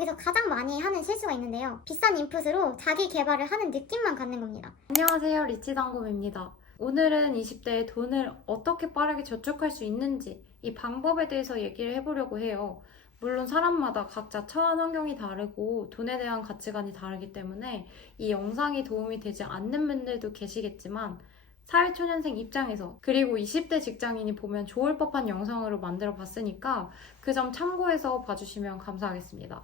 여기서 가장 많이 하는 실수가 있는데요. 비싼 인풋으로 자기 개발을 하는 느낌만 갖는 겁니다. 안녕하세요, 리치당금입니다. 오늘은 20대에 돈을 어떻게 빠르게 저축할 수 있는지 이 방법에 대해서 얘기를 해보려고 해요. 물론 사람마다 각자 처한 환경이 다르고 돈에 대한 가치관이 다르기 때문에 이 영상이 도움이 되지 않는 분들도 계시겠지만 사회초년생 입장에서 그리고 20대 직장인이 보면 좋을 법한 영상으로 만들어 봤으니까 그 점 참고해서 봐주시면 감사하겠습니다.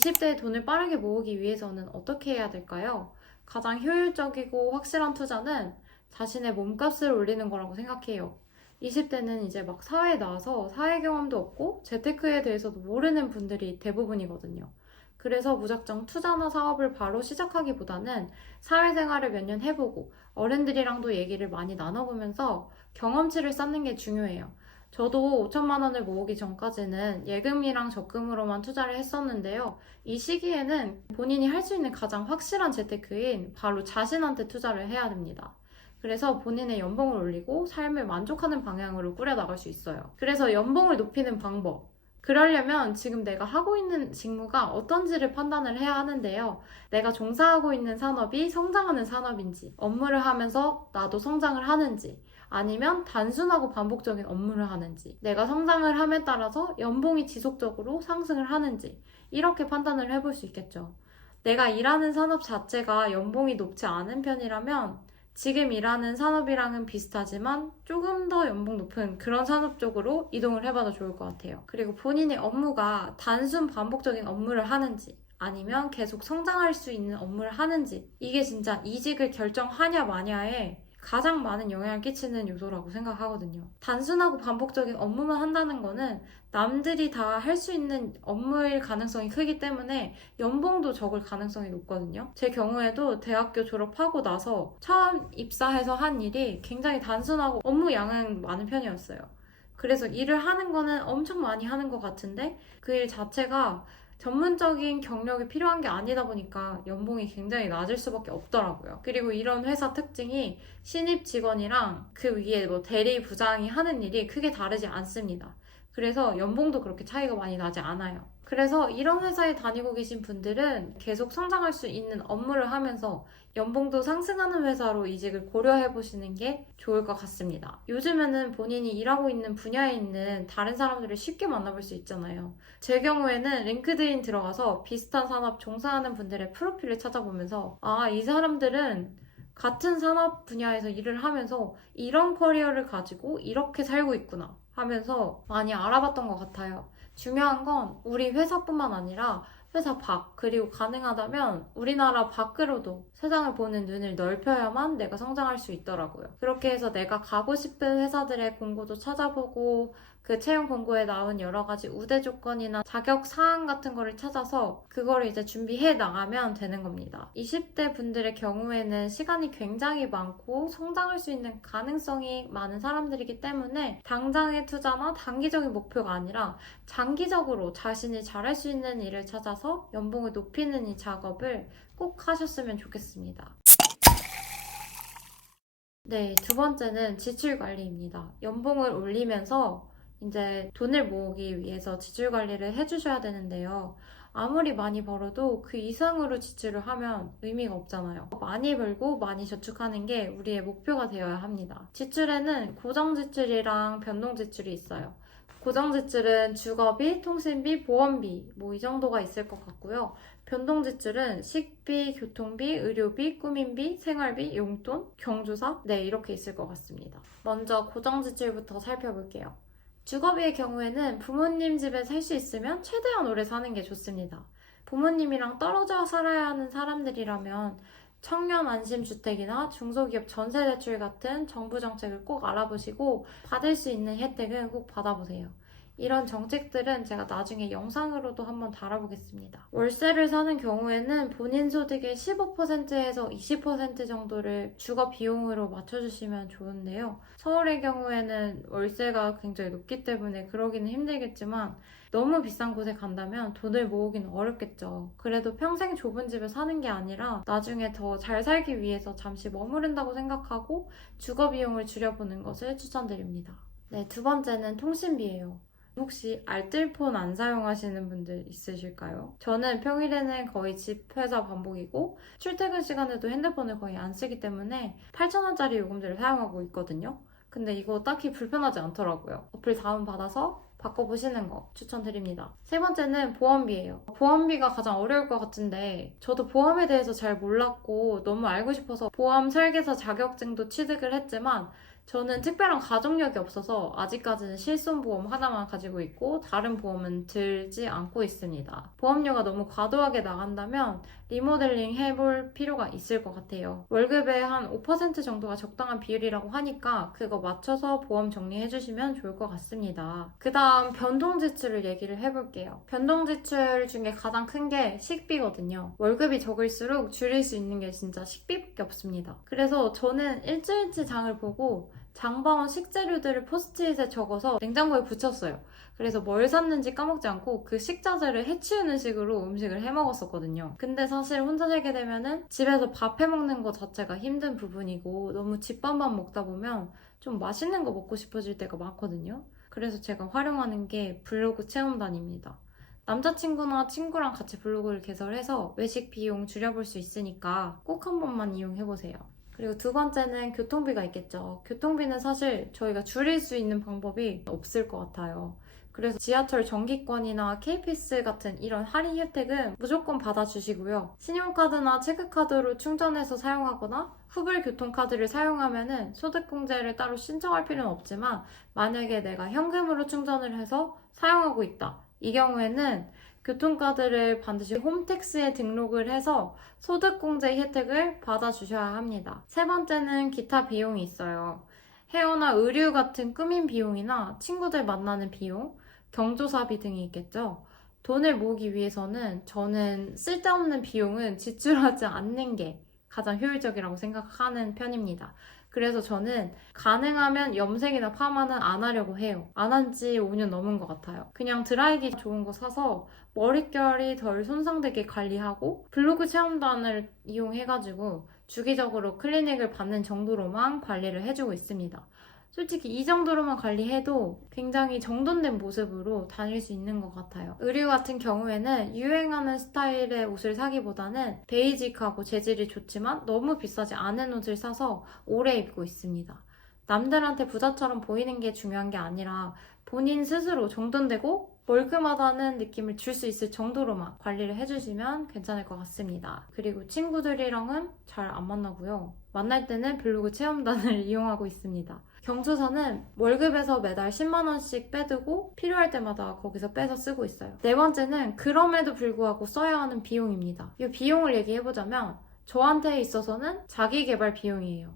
20대에 돈을 빠르게 모으기 위해서는 어떻게 해야 될까요? 가장 효율적이고 확실한 투자는 자신의 몸값을 올리는 거라고 생각해요. 20대는 이제 막 사회에 나와서 사회 경험도 없고 재테크에 대해서도 모르는 분들이 대부분이거든요. 그래서 무작정 투자나 사업을 바로 시작하기보다는 사회생활을 몇 년 해보고 어른들이랑도 얘기를 많이 나눠보면서 경험치를 쌓는 게 중요해요. 저도 5천만 원을 모으기 전까지는 예금이랑 적금으로만 투자를 했었는데요. 이 시기에는 본인이 할 수 있는 가장 확실한 재테크인 바로 자신한테 투자를 해야 됩니다. 그래서 본인의 연봉을 올리고 삶을 만족하는 방향으로 꾸려나갈 수 있어요. 그래서 연봉을 높이는 방법. 그러려면 지금 내가 하고 있는 직무가 어떤지를 판단을 해야 하는데요. 내가 종사하고 있는 산업이 성장하는 산업인지, 업무를 하면서 나도 성장을 하는지, 아니면 단순하고 반복적인 업무를 하는지, 내가 성장을 함에 따라서 연봉이 지속적으로 상승을 하는지, 이렇게 판단을 해볼 수 있겠죠. 내가 일하는 산업 자체가 연봉이 높지 않은 편이라면 지금 일하는 산업이랑은 비슷하지만 조금 더 연봉 높은 그런 산업 쪽으로 이동을 해봐도 좋을 것 같아요. 그리고 본인의 업무가 단순 반복적인 업무를 하는지 아니면 계속 성장할 수 있는 업무를 하는지 이게 진짜 이직을 결정하냐 마냐에 가장 많은 영향을 끼치는 요소라고 생각하거든요. 단순하고 반복적인 업무만 한다는 거는 남들이 다 할 수 있는 업무일 가능성이 크기 때문에 연봉도 적을 가능성이 높거든요. 제 경우에도 대학교 졸업하고 나서 처음 입사해서 한 일이 굉장히 단순하고 업무 양은 많은 편이었어요. 그래서 일을 하는 거는 엄청 많이 하는 것 같은데 그 일 자체가 전문적인 경력이 필요한 게 아니다 보니까 연봉이 굉장히 낮을 수밖에 없더라고요. 그리고 이런 회사 특징이 신입 직원이랑 그 위에 뭐 대리 부장이 하는 일이 크게 다르지 않습니다. 그래서 연봉도 그렇게 차이가 많이 나지 않아요. 그래서 이런 회사에 다니고 계신 분들은 계속 성장할 수 있는 업무를 하면서 연봉도 상승하는 회사로 이직을 고려해 보시는 게 좋을 것 같습니다. 요즘에는 본인이 일하고 있는 분야에 있는 다른 사람들을 쉽게 만나볼 수 있잖아요. 제 경우에는 링크드인 들어가서 비슷한 산업 종사하는 분들의 프로필을 찾아보면서 이 사람들은 같은 산업 분야에서 일을 하면서 이런 커리어를 가지고 이렇게 살고 있구나 하면서 많이 알아봤던 것 같아요. 중요한 건 우리 회사뿐만 아니라 회사 밖, 그리고 가능하다면 우리나라 밖으로도 세상을 보는 눈을 넓혀야만 내가 성장할 수 있더라고요. 그렇게 해서 내가 가고 싶은 회사들의 공고도 찾아보고 그 채용 공고에 나온 여러 가지 우대 조건이나 자격 사항 같은 거를 찾아서 그거를 이제 준비해 나가면 되는 겁니다. 20대 분들의 경우에는 시간이 굉장히 많고 성장할 수 있는 가능성이 많은 사람들이기 때문에 당장의 투자나 단기적인 목표가 아니라 장기적으로 자신이 잘할 수 있는 일을 찾아서 연봉을 높이는 이 작업을 꼭 하셨으면 좋겠습니다. 네, 두 번째는 지출 관리입니다. 연봉을 올리면서 이제 돈을 모으기 위해서 지출 관리를 해주셔야 되는데요. 아무리 많이 벌어도 그 이상으로 지출을 하면 의미가 없잖아요. 많이 벌고 많이 저축하는 게 우리의 목표가 되어야 합니다. 지출에는 고정 지출이랑 변동 지출이 있어요. 고정 지출은 주거비, 통신비, 보험비 이 정도가 있을 것 같고요. 변동 지출은 식비, 교통비, 의료비, 꾸민비, 생활비, 용돈, 경조사 이렇게 있을 것 같습니다. 먼저 고정 지출부터 살펴볼게요. 주거비의 경우에는 부모님 집에 살 수 있으면 최대한 오래 사는 게 좋습니다. 부모님이랑 떨어져 살아야 하는 사람들이라면 청년 안심주택이나 중소기업 전세대출 같은 정부 정책을 꼭 알아보시고 받을 수 있는 혜택은 꼭 받아보세요. 이런 정책들은 제가 나중에 영상으로도 한번 다뤄보겠습니다. 월세를 사는 경우에는 본인 소득의 15%에서 20% 정도를 주거 비용으로 맞춰주시면 좋은데요. 서울의 경우에는 월세가 굉장히 높기 때문에 그러기는 힘들겠지만 너무 비싼 곳에 간다면 돈을 모으기는 어렵겠죠. 그래도 평생 좁은 집에 사는 게 아니라 나중에 더 잘 살기 위해서 잠시 머무른다고 생각하고 주거 비용을 줄여보는 것을 추천드립니다. 네, 두 번째는 통신비예요. 혹시 알뜰폰 안 사용하시는 분들 있으실까요? 저는 평일에는 거의 집, 회사 반복이고 출퇴근 시간에도 핸드폰을 거의 안 쓰기 때문에 8,000원짜리 요금제를 사용하고 있거든요. 근데 이거 딱히 불편하지 않더라고요. 어플 다운받아서 바꿔보시는 거 추천드립니다. 세 번째는 보험비예요. 보험비가 가장 어려울 것 같은데 저도 보험에 대해서 잘 몰랐고 너무 알고 싶어서 보험 설계사 자격증도 취득을 했지만 저는 특별한 가족력이 없어서 아직까지는 실손보험 하나만 가지고 있고 다른 보험은 들지 않고 있습니다. 보험료가 너무 과도하게 나간다면 리모델링 해볼 필요가 있을 것 같아요. 월급의 한 5% 정도가 적당한 비율이라고 하니까 그거 맞춰서 보험 정리해주시면 좋을 것 같습니다. 그 다음 변동지출을 얘기를 해볼게요. 변동지출 중에 가장 큰 게 식비거든요. 월급이 적을수록 줄일 수 있는 게 진짜 식비밖에 없습니다. 그래서 저는 일주일치 장을 보고 장바온 식재료들을 포스트잇에 적어서 냉장고에 붙였어요. 그래서 뭘 샀는지 까먹지 않고 그 식자재를 해치우는 식으로 음식을 해 먹었었거든요. 근데 사실 혼자 살게 되면은 집에서 밥 해 먹는 것 자체가 힘든 부분이고 너무 집밥만 먹다 보면 좀 맛있는 거 먹고 싶어질 때가 많거든요. 그래서 제가 활용하는 게 블로그 체험단입니다. 남자친구나 친구랑 같이 블로그를 개설해서 외식 비용 줄여볼 수 있으니까 꼭 한 번만 이용해보세요. 그리고 두 번째는 교통비가 있겠죠. 교통비는 사실 저희가 줄일 수 있는 방법이 없을 것 같아요. 그래서 지하철 정기권이나 KPS 같은 이런 할인 혜택은 무조건 받아주시고요. 신용카드나 체크카드로 충전해서 사용하거나 후불 교통카드를 사용하면은 소득공제를 따로 신청할 필요는 없지만 만약에 내가 현금으로 충전을 해서 사용하고 있다. 이 경우에는 교통카드를 반드시 홈택스에 등록을 해서 소득공제 혜택을 받아주셔야 합니다. 세 번째는 기타 비용이 있어요. 헤어나 의류 같은 꾸민 비용이나 친구들 만나는 비용, 경조사비 등이 있겠죠. 돈을 모으기 위해서는 저는 쓸데없는 비용은 지출하지 않는 게 가장 효율적이라고 생각하는 편입니다. 그래서 저는 가능하면 염색이나 파마는 안 하려고 해요. 안 한 지 5년 넘은 것 같아요. 그냥 드라이기 좋은 거 사서 머릿결이 덜 손상되게 관리하고 블로그 체험단을 이용해가지고 주기적으로 클리닉을 받는 정도로만 관리를 해주고 있습니다. 솔직히 이 정도로만 관리해도 굉장히 정돈된 모습으로 다닐 수 있는 것 같아요. 의류 같은 경우에는 유행하는 스타일의 옷을 사기보다는 베이직하고 재질이 좋지만 너무 비싸지 않은 옷을 사서 오래 입고 있습니다. 남들한테 부자처럼 보이는 게 중요한 게 아니라 본인 스스로 정돈되고 멀끔하다는 느낌을 줄 수 있을 정도로만 관리를 해주시면 괜찮을 것 같습니다. 그리고 친구들이랑은 잘 안 만나고요. 만날 때는 블로그 체험단을 이용하고 있습니다. 경조사는 월급에서 매달 10만 원씩 빼두고 필요할 때마다 거기서 빼서 쓰고 있어요. 네 번째는 그럼에도 불구하고 써야 하는 비용입니다. 이 비용을 얘기해보자면 저한테 있어서는 자기 개발 비용이에요.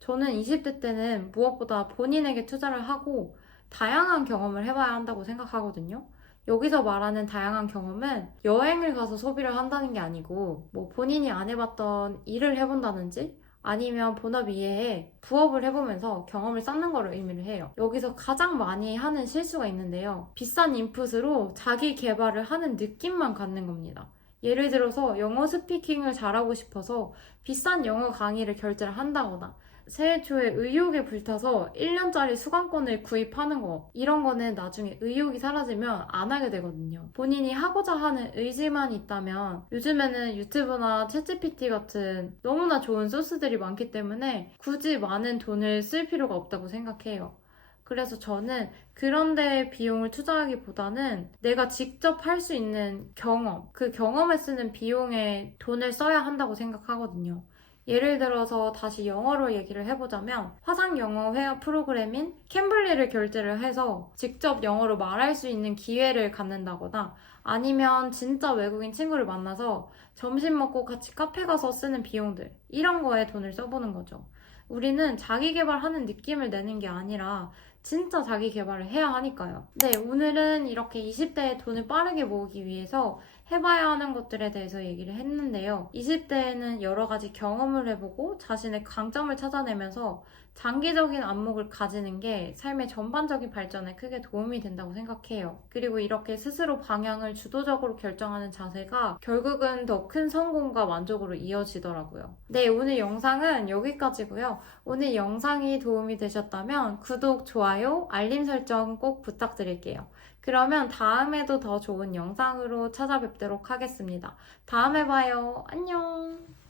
저는 20대 때는 무엇보다 본인에게 투자를 하고 다양한 경험을 해봐야 한다고 생각하거든요. 여기서 말하는 다양한 경험은 여행을 가서 소비를 한다는 게 아니고 뭐 본인이 안 해봤던 일을 해본다든지 아니면 본업 이외에 부업을 해보면서 경험을 쌓는 거를 의미를 해요. 여기서 가장 많이 하는 실수가 있는데요. 비싼 인풋으로 자기 개발을 하는 느낌만 갖는 겁니다. 예를 들어서 영어 스피킹을 잘하고 싶어서 비싼 영어 강의를 결제를 한다거나 새해 초에 의욕에 불타서 1년짜리 수강권을 구입하는 거 이런 거는 나중에 의욕이 사라지면 안 하게 되거든요. 본인이 하고자 하는 의지만 있다면 요즘에는 유튜브나 챗GPT 같은 너무나 좋은 소스들이 많기 때문에 굳이 많은 돈을 쓸 필요가 없다고 생각해요. 그래서 저는 그런 데에 비용을 투자하기보다는 내가 직접 할 수 있는 경험, 그 경험에 쓰는 비용에 돈을 써야 한다고 생각하거든요. 예를 들어서 다시 영어로 얘기를 해보자면 화상 영어 회화 프로그램인 캠블리를 결제를 해서 직접 영어로 말할 수 있는 기회를 갖는다거나 아니면 진짜 외국인 친구를 만나서 점심 먹고 같이 카페 가서 쓰는 비용들 이런 거에 돈을 써보는 거죠. 우리는 자기 개발하는 느낌을 내는 게 아니라 진짜 자기 개발을 해야 하니까요. 네, 오늘은 이렇게 20대에 돈을 빠르게 모으기 위해서 해봐야 하는 것들에 대해서 얘기를 했는데요. 20대에는 여러 가지 경험을 해보고 자신의 강점을 찾아내면서 장기적인 안목을 가지는 게 삶의 전반적인 발전에 크게 도움이 된다고 생각해요. 그리고 이렇게 스스로 방향을 주도적으로 결정하는 자세가 결국은 더 큰 성공과 만족으로 이어지더라고요. 네, 오늘 영상은 여기까지고요. 오늘 영상이 도움이 되셨다면 구독, 좋아요, 알림 설정 꼭 부탁드릴게요. 그러면 다음에도 더 좋은 영상으로 찾아뵙도록 하겠습니다. 다음에 봐요. 안녕!